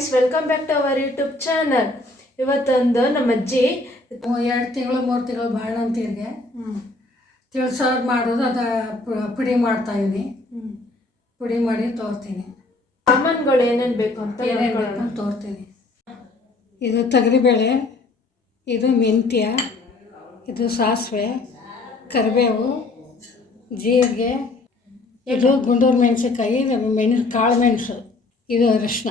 Friends, welcome back to our YouTube channel. ಇವತ್ತೊಂದು ನಮ್ಮ ಅಜ್ಜಿ 2 ತಿಂಗಳು 3 ತಿಂಗಳು ಬಾಣಂತಿರ್ಗೆ ತಿಳಿಸಾರು ಮಾಡೋದು ಅದು ಪುಡಿ ಮಾಡ್ತಾಯಿದ್ದೀನಿ. ಪುಡಿ ಮಾಡಿ ತೋರ್ತೀನಿ. ಸಾಮಾನುಗಳು ಏನೇನು ಬೇಕು ಅಂತ ತೋರ್ತೀನಿ. ಇದು ತೊಗರಿಬೇಳೆ, ಇದು ಮೆಂತ್ಯ, ಇದು ಸಾಸಿವೆ, ಕರಿಬೇವು, ಜೀರಿಗೆ, ಇದು ಗುಂಡೂರು ಮೆಣಸಿನ್ಕಾಯಿ, ಇದು ಕಾಳು ಮೆಣಸು, ಇದು ಅರಶಿನ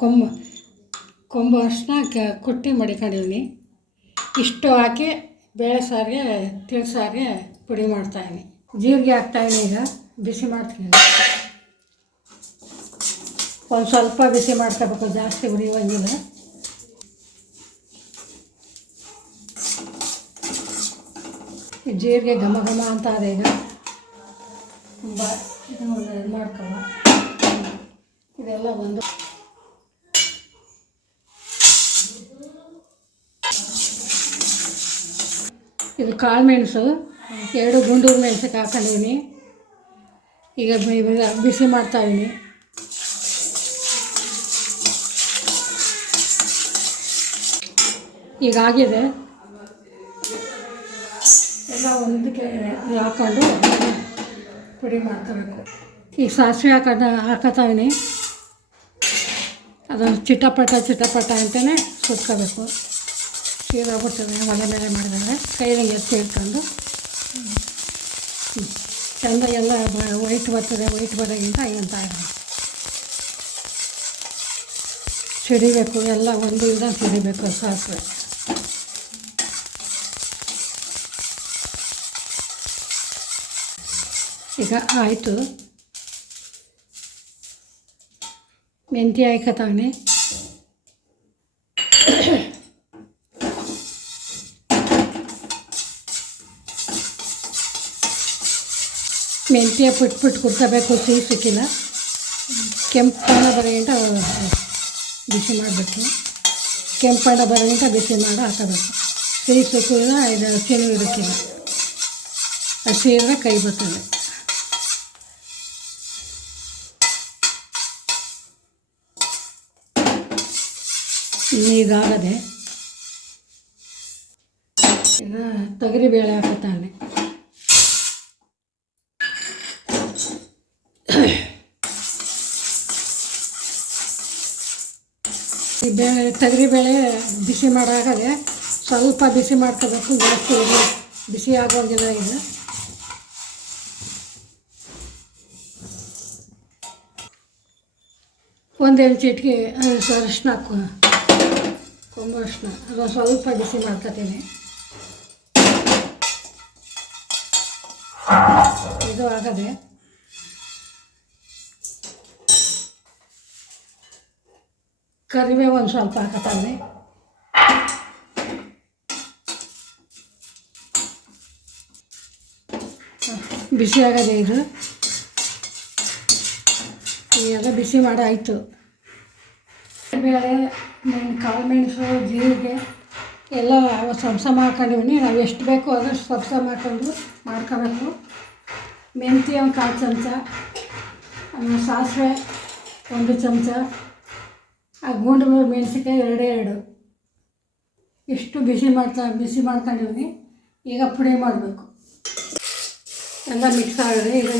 ಕೊಂಬು ಅರಶಿನ ಕುಟ್ಟಿ ಮಡಿಕೊಂಡಿದ್ದೀನಿ. ಇಷ್ಟು ಹಾಕಿ ಬೇಳೆ ಸಾರಿಗೆ ತಿಳಿಸಾರಿಗೆ ಪುಡಿ ಮಾಡ್ತಾಯಿದ್ದೀನಿ. ಜೀರಿಗೆ ಹಾಕ್ತಾಯಿದ್ದೀನಿ. ಈಗ ಬಿಸಿ ಮಾಡ್ತೀನಿ. ಒಂದು ಸ್ವಲ್ಪ ಬಿಸಿ ಮಾಡ್ಕೋಬೇಕು, ಜಾಸ್ತಿ ಉರಿಯುವಂಗಿಲ್ಲ. ಜೀರಿಗೆ ಘಮ ಘಮ ಅಂತ ಅದೇ ಈಗ ಇದು ಮಾಡ್ಕೊಳ್ಳ. ಇದೆಲ್ಲ ಒಂದು ಇದು ಕಾಳು ಮೆಣಸು, 2 ಗುಂಡೂರು ಮೆಣಸಕ್ಕೆ ಹಾಕೊಂಡಿದ್ದೀನಿ. ಈಗ ಬಿಸಿ ಮಾಡ್ತಾಯಿದ್ದೀನಿ. ಈಗಾಗಿದೆ ಎಲ್ಲ ಒಂದಕ್ಕೆ ಹಾಕ್ಕೊಂಡು ಪುಡಿ ಮಾಡ್ಕೋಬೇಕು. ಈಗ ಸಾಸಿವೆ ಹಾಕೋತಾಯಿದ್ದೀನಿ. ಅದೊಂದು ಚಿಟಪಟ ಅಂತಲೇ ಸುಟ್ಕೋಬೇಕು. ಸೀದಾಗ್ಬಿಡ್ತದೆ ಒಲೆ ಮೇಲೆ ಮಾಡಿದರೆ. ಕೈಯಲ್ಲಿ ಎತ್ತಿ ಇಟ್ಕೊಂಡು ಚೆಂದ ಎಲ್ಲ ವೈಟ್ ಬರ್ತದೆ. ವೈಟ್ ಬರೋಕ್ಕಿಂತ ಅಂತ ಸಿಡಿಬೇಕು. ಎಲ್ಲ ಒಂದು ಇಲ್ದ ಸಿಡಿಬೇಕು ಸಾಸಿವೆ. ಈಗ ಆಯಿತು. ಮೆಂತ್ಯ ಹಾಕೋತಾವಣೆ. ಮೆಂತ್ಯ ಪುಟ್ಟು ಕುಡ್ಕೋಬೇಕು, ಸಿಹಿ ಸಿಕ್ಕಿಲ್ಲ. ಕೆಂಪು ಬಣ್ಣ ಬರೋಗಂಟ ಬಿಸಿ ಮಾಡಬೇಕು. ಕೆಂಪು ಬಣ್ಣ ಬರೋಗಂಟ ಬಿಸಿ ಮಾಡಿ ಹಾಕೋಬೇಕು. ಸಿಹಿ ಸಿಕ್ಕಿಲ್ಲ, ಇದು ಚೆಲುವು ಇರೋಕ್ಕಿಲ್ಲ. ಹಸಿ ಇದ್ರೆ ಕೈ ಬರ್ತದೆ. ಇದಾಗದೆ ಈಗ ತೊಗರಿಬೇಳೆ ಹಾಕುತ್ತಾನೆ. ಈ ತೊಗರಿಬೇಳೆ ಬಿಸಿ ಮಾಡಾಗದೆ ಸ್ವಲ್ಪ ಬಿಸಿ ಮಾಡ್ಕೋಬೇಕು. ಜಾಸ್ತಿ ಬಿಸಿ ಆಗೋಂಗಿಲ್ಲ. ಈಗ ಒಂದೆರಡು ಚಿಟಿಕೆ ಅರಿಶಿನ, ಕೊಂಬು ಅರಿಶಿನ, ಅದೊಂದು ಸ್ವಲ್ಪ ಬಿಸಿ ಮಾಡ್ಕೊತೀನಿ. ಇದು ಆಗದೆ ಕರಿಬೇವು ಒಂದು ಸ್ವಲ್ಪ ಹಾಕತ್ತಾನೆ. ಬಿಸಿ ಆಗದೆ ಇದು. ಎಲ್ಲ ಬಿಸಿ ಮಾಡಾಯಿತು. ಬೇಳೆ, ಕಾಳು ಮೆಣಸು, ಜೀರಿಗೆ ಎಲ್ಲ ಸಮ ಹಾಕೊಂಡಿದ್ದೀನಿ. ನಾವು ಎಷ್ಟು ಬೇಕೋ ಅದಷ್ಟು ಸಮ ಹಾಕೊಂಡು ಮಾಡ್ಕೋಬೇಕು. ಮೆಂತ್ಯ ಒಂದು 1/4 ಚಮಚ, ಸಾಸಿವೆ 1 ಚಮಚ, ಆ ಗುಂಡು ಮೆಣಸಿನ್ಕಾಯಿ 2 ಇಷ್ಟು ಬಿಸಿ ಮಾಡ್ಕೊಂಡಿದ್ದೀನಿ. ಈಗ ಪುಡಿ ಮಾಡಬೇಕು. ಎಲ್ಲ ಮಿಕ್ಸ್ ಆಗಿದೆ. ಈಗ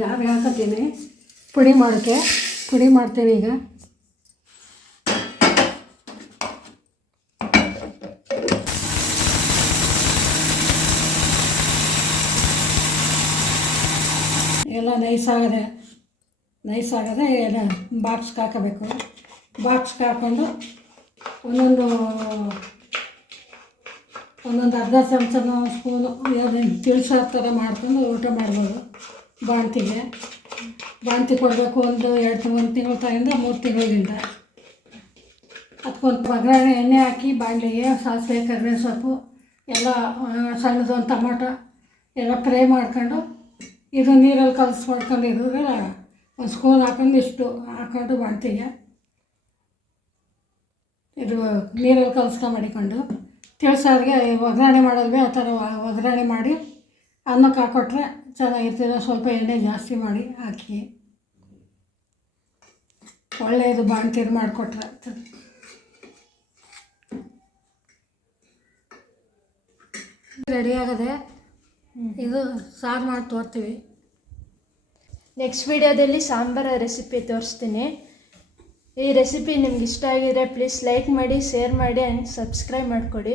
ಜಾರಿಗೆ ಹಾಕೋತೀನಿ. ಪುಡಿ ಮಾಡ್ತೀನಿ. ಈಗ ಎಲ್ಲ ನೈಸ್ ಆಗದೆ ಎಲ್ಲ ಬಾಕ್ಸ್ಗೆ ಹಾಕಬೇಕು. ಬಾಕ್ಸ್ಗೆ ಹಾಕ್ಕೊಂಡು ಒಂದೊಂದು ಅರ್ಧ ಚಮಚನ ಸ್ಪೂನು ತಿಳಿಸಾರು ಥರ ಮಾಡ್ಕೊಂಡು ಊಟ ಮಾಡ್ಬೋದು. ಬಾಣತಿ ಕೊಡಬೇಕು. 1 ತಿಂಗಳು ತಾಯಿಂದ 3 ತಿಂಗಳಿಂದ ಅದಕ್ಕೊಂದು ಒಗ್ಗರಣೆ ಎಣ್ಣೆ ಹಾಕಿ ಬಾಣಲಿಗೆ ಸಾಸಿವೆ, ಕರಿಬೇವು ಸೊಪ್ಪು ಎಲ್ಲ ಸಣ್ಣದೊಂದು ಟೊಮೊಟೊ ಎಲ್ಲ ಫ್ರೈ ಮಾಡ್ಕೊಂಡು ಇದು ನೀರಲ್ಲಿ ಮಾಡ್ಕೊಂಡು ಇದ್ರೆ 1 ಸ್ಪೂನ್ ಹಾಕೊಂಡು ಇಷ್ಟು ಹಾಕೊಂಡು ಬಾಣ್ತಿಗೆ ಇದು ನೀರಲ್ಲಿ ಮಾಡಿಕೊಂಡು ತಿಳಿಸಾರಿಗೆ ಒಗ್ಗರಣೆ ಮಾಡಲ್ವೇ ಆ ಥರ ಒಗ್ಗರಣೆ ಮಾಡಿ ಅನ್ನಕ್ಕೆ ಹಾಕ್ಕೊಟ್ರೆ ಚೆನ್ನಾಗಿರ್ತದೆ. ಸ್ವಲ್ಪ ಎಣ್ಣೆ ಜಾಸ್ತಿ ಮಾಡಿ ಹಾಕಿ ಒಳ್ಳೆಯದು ಬಾಣ್ತೀರು ಮಾಡಿಕೊಟ್ರೆ. ರೆಡಿ ಆಗದೆ, ಇದು ಸಾರು ಮಾಡಿ ತೋರ್ತೀವಿ. ನೆಕ್ಸ್ಟ್ ವಿಡಿಯೋದಲ್ಲಿ ಸಾಂಬಾರ ರೆಸಿಪಿ ತೋರಿಸ್ತೀನಿ. ಈ ರೆಸಿಪಿ ನಿಮ್ಗೆ ಇಷ್ಟ ಆಗಿದ್ರೆ ಪ್ಲೀಸ್ ಲೈಕ್ ಮಾಡಿ, ಶೇರ್ ಮಾಡಿ ಆ್ಯಂಡ್ ಸಬ್ಸ್ಕ್ರೈಬ್ ಮಾಡಿಕೊಡಿ.